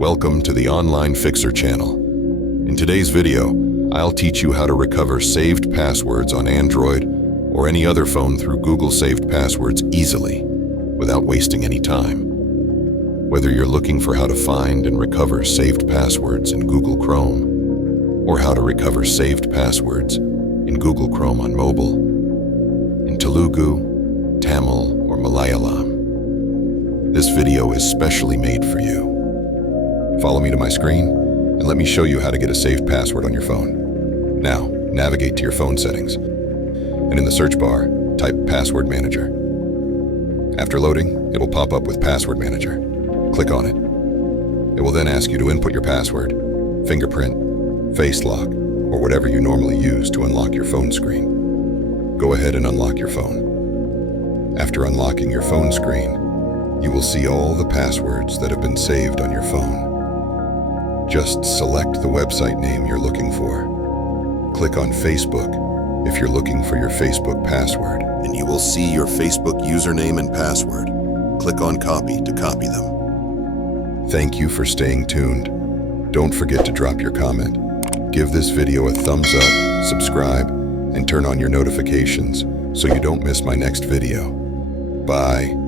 Welcome to the OnlineFixer channel. In today's video, I'll teach you how to recover saved passwords on Android or any other phone through Google Saved Passwords easily, without wasting any time. Whether you're looking for how to find and recover saved passwords in Google Chrome, or how to recover saved passwords in Google Chrome on mobile, in Telugu, Tamil, or Malayalam, this video is specially made for you. Follow me to my screen and let me show you how to get a saved password on your phone. Now, navigate to your phone settings, and in the search bar, type Password Manager. After loading, it will pop up with Password Manager. Click on it. It will then ask you to input your password, fingerprint, face lock, or whatever you normally use to unlock your phone screen. Go ahead and unlock your phone. After unlocking your phone screen, you will see all the passwords that have been saved on your phone. Just select the website name you're looking for. Click on Facebook if you're looking for your Facebook password, and you will see your Facebook username and password. Click on Copy to copy them. Thank you for staying tuned. Don't forget to drop your comment. Give this video a thumbs up, subscribe, and turn on your notifications so you don't miss my next video. Bye.